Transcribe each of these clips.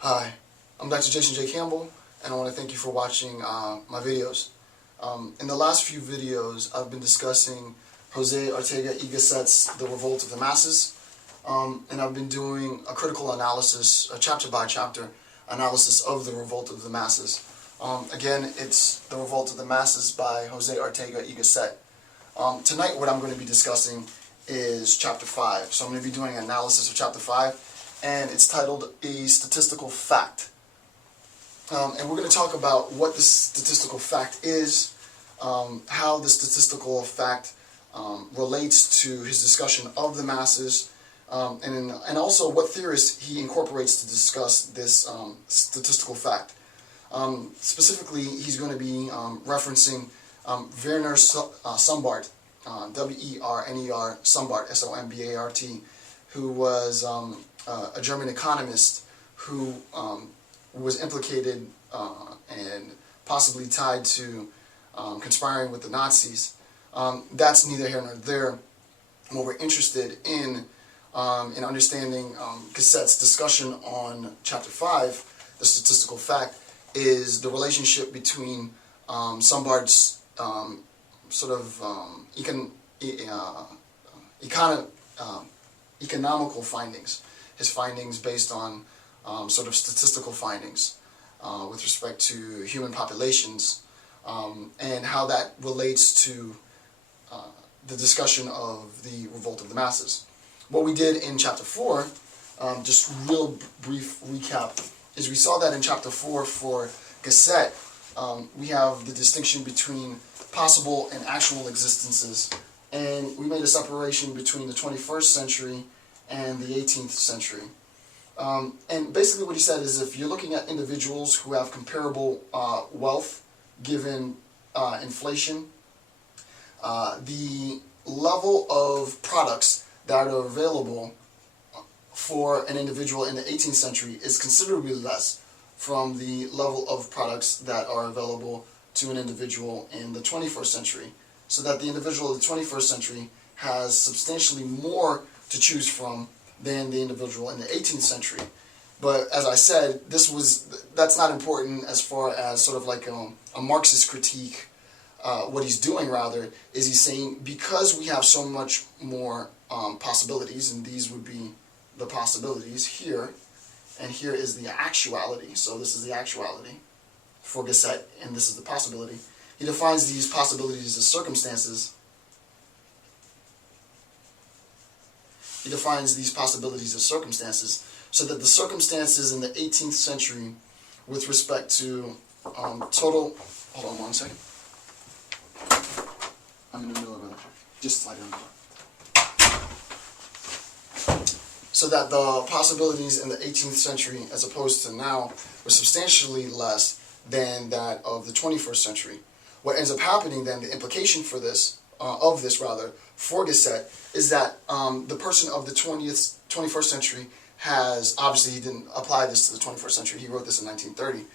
Hi, I'm Dr. Jason J. Campbell, and I want to thank you for watching my videos. In the last few videos, I've been discussing Ortega y Gasset's The Revolt of the Masses, and I've been doing a critical analysis, a chapter-by-chapter analysis of The Revolt of the Masses. Again, it's The Revolt of the Masses by Ortega y Gasset. Tonight, what I'm going to be discussing is Chapter 5. So I'm going to be doing an analysis of Chapter 5, and it's titled A Statistical Fact. And we're going to talk about what the statistical fact is, how the statistical fact relates to his discussion of the masses, and also what theorists he incorporates to discuss this statistical fact. Specifically, he's going to be referencing Werner Sombart, W-E-R-N-E-R, Sombart, S-O-M-B-A-R-T, who was a German economist who was implicated and possibly tied to conspiring with the Nazis. That's neither here nor there. What we're interested in understanding Gasset's discussion on Chapter 5, the statistical fact, is the relationship between Sombart's economical findings, his findings based on statistical findings with respect to human populations, and how that relates to the discussion of the revolt of the masses. What we did in Chapter 4, just real brief recap, is we saw that in Chapter 4 for Gasset, we have the distinction between possible and actual existences, and we made a separation between the 21st century and the 18th century. And basically what he said is, if you're looking at individuals who have comparable wealth given inflation, the level of products that are available for an individual in the 18th century is considerably less from the level of products that are available to an individual in the 21st century, so that the individual of the 21st century has substantially more to choose from than the individual in the 18th century. But as I said, that's not important as far as sort of like a Marxist critique. What he's doing, rather, is he's saying, because we have so much more possibilities, and these would be the possibilities here, and here is the actuality. So this is the actuality for Gasset, and this is the possibility. He defines these possibilities as circumstances. He defines these possibilities as circumstances, so that the circumstances in the 18th century with respect to total... Hold on one second. I'm in the middle of a lecture. Just slide it on. So that the possibilities in the 18th century, as opposed to now, were substantially less than that of the 21st century. What ends up happening then, the implication for this, for Gasset, is that the person of the 21st century has, obviously he didn't apply this to the 21st century, he wrote this in 1930,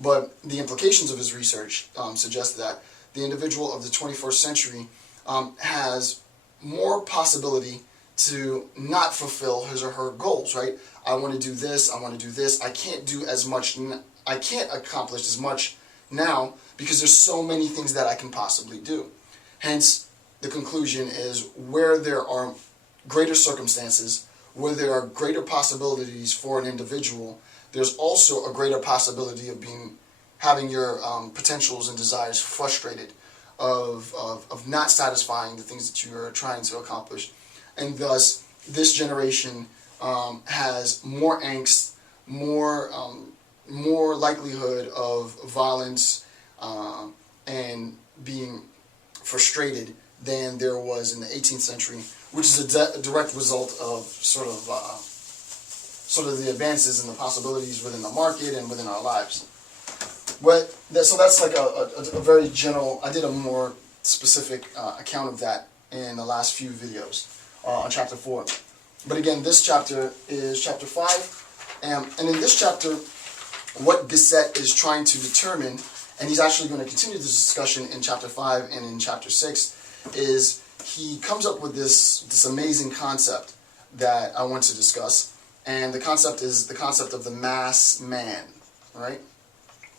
but the implications of his research suggest that the individual of the 21st century has more possibility to not fulfill his or her goals, right? I want to do this, I want to do this, I can't do as much, I can't accomplish as much now because there's so many things that I can possibly do. Hence, the conclusion is, where there are greater circumstances, where there are greater possibilities for an individual, there's also a greater possibility of having your potentials and desires frustrated, of not satisfying the things that you are trying to accomplish. And thus, this generation has more angst, more likelihood of violence and being frustrated than there was in the 18th century, which is a direct result of sort of the advances and the possibilities within the market and within our lives. So that's like a very general. I did a more specific account of that in the last few videos on Chapter 4. But again, this chapter is Chapter 5, and in this chapter, what Gasset is trying to determine, and he's actually going to continue this discussion in Chapter 5 and in Chapter 6, is he comes up with this amazing concept that I want to discuss, And the concept is the concept of the mass man, right?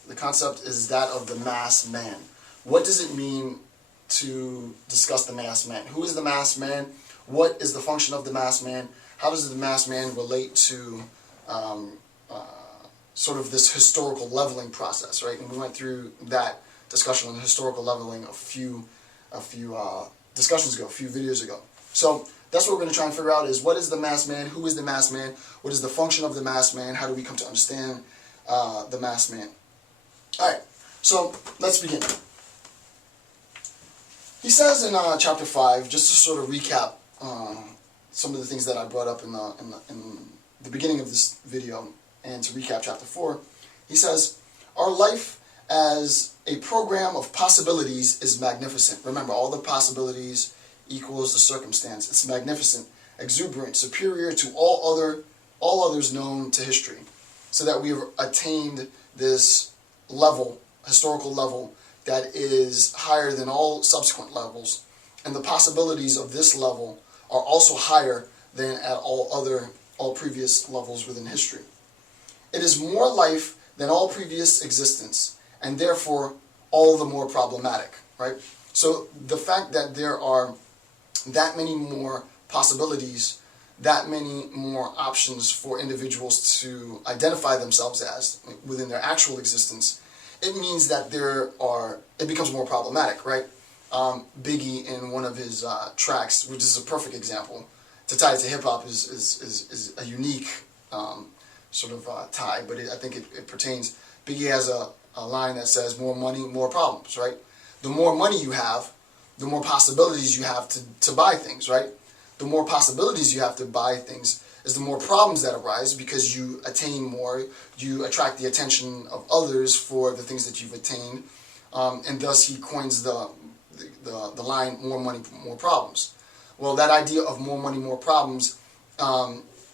The concept is that of the mass man. What does it mean to discuss the mass man? Who is the mass man? What is the function of the mass man? How does the mass man relate to sort of this historical leveling process, right? And we went through that discussion on historical leveling a few discussions ago, a few videos ago. So that's what we're going to try and figure out is what is the mass man? Who is the mass man? What is the function of the mass man? How do we come to understand the mass man? All right, so let's begin. He says in chapter 5, just to sort of recap some of the things that I brought up in the beginning of this video, and to recap chapter 4, he says, our life as a program of possibilities is magnificent. Remember, all the possibilities equals the circumstance. It's magnificent, exuberant, superior to all others known to history, so that we've attained this level, historical level, that is higher than all subsequent levels, and the possibilities of this level are also higher than at all previous levels within history. It is more life than all previous existence, and therefore all the more problematic, right? So the fact that there are that many more possibilities, that many more options for individuals to identify themselves as within their actual existence, it means that it becomes more problematic, right? Biggie, in one of his tracks, which is a perfect example, to tie it to hip-hop is a unique tie, but I think it pertains. Biggie has a line that says, more money, more problems, right? The more money you have, the more possibilities you have to buy things, right? The more possibilities you have to buy things is the more problems that arise, because you attain more, you attract the attention of others for the things that you've attained, and thus he coins the line, more money, more problems. Well, that idea of more money, more problems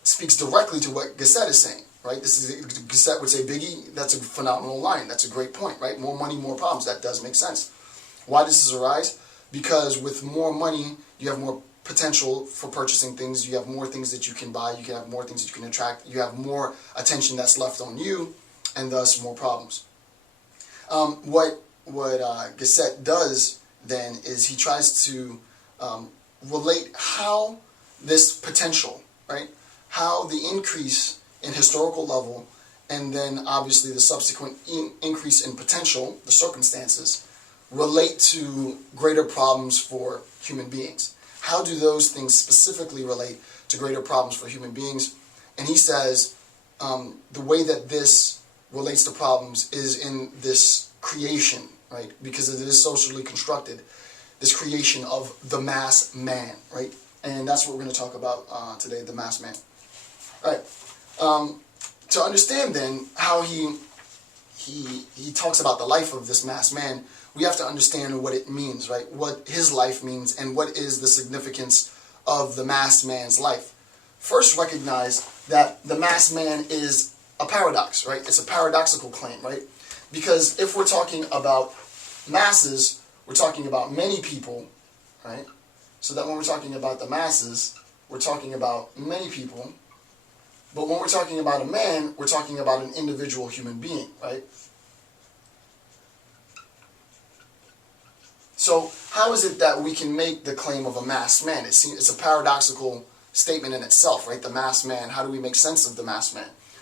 speaks directly to what Gasset is saying, right? Gasset would say, Biggie, that's a phenomenal line, that's a great point, right? More money, more problems, that does make sense. Why does this arise? Because with more money, you have more potential for purchasing things, you have more things that you can buy, you can have more things that you can attract, you have more attention that's left on you, and thus more problems. What Gasset does then is he tries to relate how this potential, right, how the increase in historical level, and then obviously the subsequent increase in potential, the circumstances, relate to greater problems for human beings. How do those things specifically relate to greater problems for human beings? And he says the way that this relates to problems is in this creation, right? Because it is socially constructed, this creation of the mass man, right? And that's what we're going to talk about today, the mass man. All right. To understand then how he talks about the life of this mass man, we have to understand what it means, right? What his life means and what is the significance of the mass man's life. First, recognize that the mass man is a paradox, right? It's a paradoxical claim, right? Because if we're talking about masses, we're talking about many people, right? So that when we're talking about the masses, we're talking about many people. But when we're talking about a man, we're talking about an individual human being, right? So how is it that we can make the claim of a mass man? It's a paradoxical statement in itself, right? The mass man. How do we make sense of the mass man?